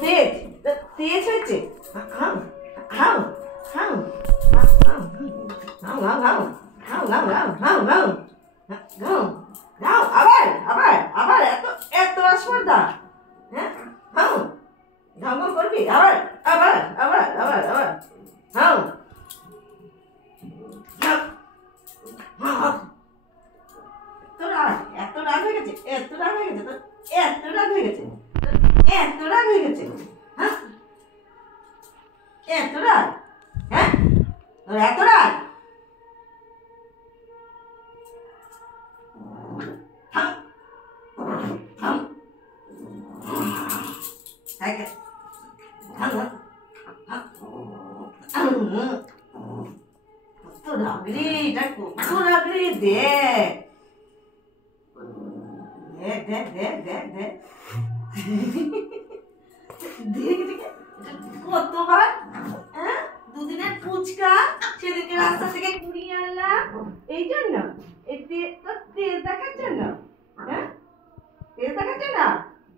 তেজ তেজ হচ্ছে। How how how how how how how how how how how how how আবার আবার আবার এত এত আসপর্দা। হ্যাঁ হাউ ঘাউ ঘাউ করবি আবার আবার আবার আবার আবার হাউ এত রাগ হয়ে গেছে, এত রাগ হয়ে গেছে, এত রাগ হয়ে গেছে, এত রাগ হয়ে গেছে। হ্যাঁ এত রাগ, হ্যাঁ তোর এত রাগ। কত রাগ রে, এটা কত রাগ রে। দেখ দেখ দেখ দেখ দেখ দেখ দেখ কতবার। হ্যাঁ দুদিনের ফুচকা সেদিকে রাস্তা থেকে কুড়িয়ে আনলাম এই জন্য, তোর তেজ দেখার জন্য। হ্যাঁ তেজ দেখার জন্য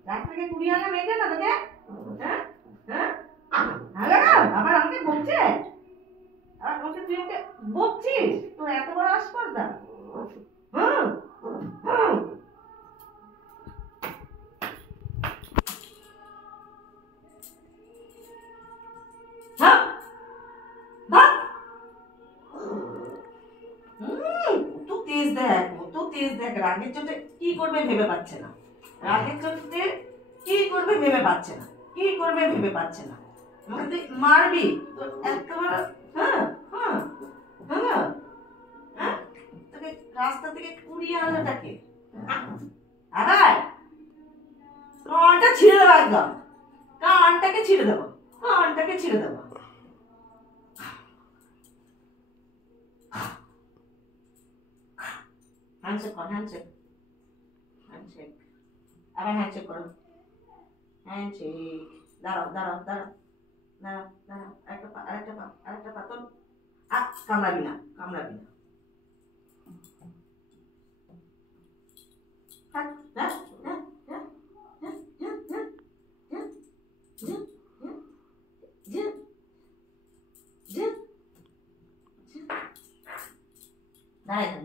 রাস্তা থেকে কুড়িয়ে আনলাম এই জন্য তোকে। হ্যাঁ হ্যাঁ আবার আমাকে বলছে, আবার বলছে তুই আমাকে বকছিস, তোর এত বড় আসপর্দা। হুম হুম রাগের চোটে কি করবে ভেবে পাচ্ছে না, রাগের চোটে কি করবে ভেবে পাচ্ছে না, কি করবে ভেবে পাচ্ছে না। আমাকে তুই মারবি, তোর এত বড়। হ্যাঁ হ্যাঁ হ্যাঁ হ্যাঁ তোকে রাস্তা থেকে কুড়িয়ে আনলোটাকে। আবার কানটা ছিঁড়ে দেবো, একদম কানটাকে ছিঁড়ে দেবো, কানটাকে ছিঁড়ে দেবো। হ্যান্ডশেক কর, হ্যান্ডশেক হ্যান্ডশেক আবার হ্যান্ডশেক করো, হ্যান্ডশেক। দাঁড়াও দাঁড়াও দাঁড়াও দাঁড়াও দাঁড়াও, আরেকটা পা আরেকটা পা আরেকটা পা। তোর কামড়াবি না, কামড়াবি না।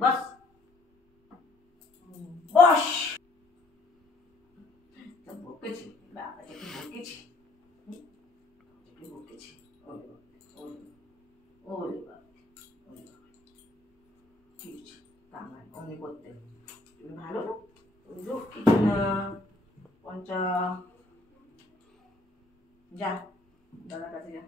বস বস বকেছি, বাবাকে বকেছি বকেছি। ওরে বাবা কি কামাই অমনি করতে। তুমি ভালো না, কিছু না পঞ্চা। যা দাদার কাছে যা।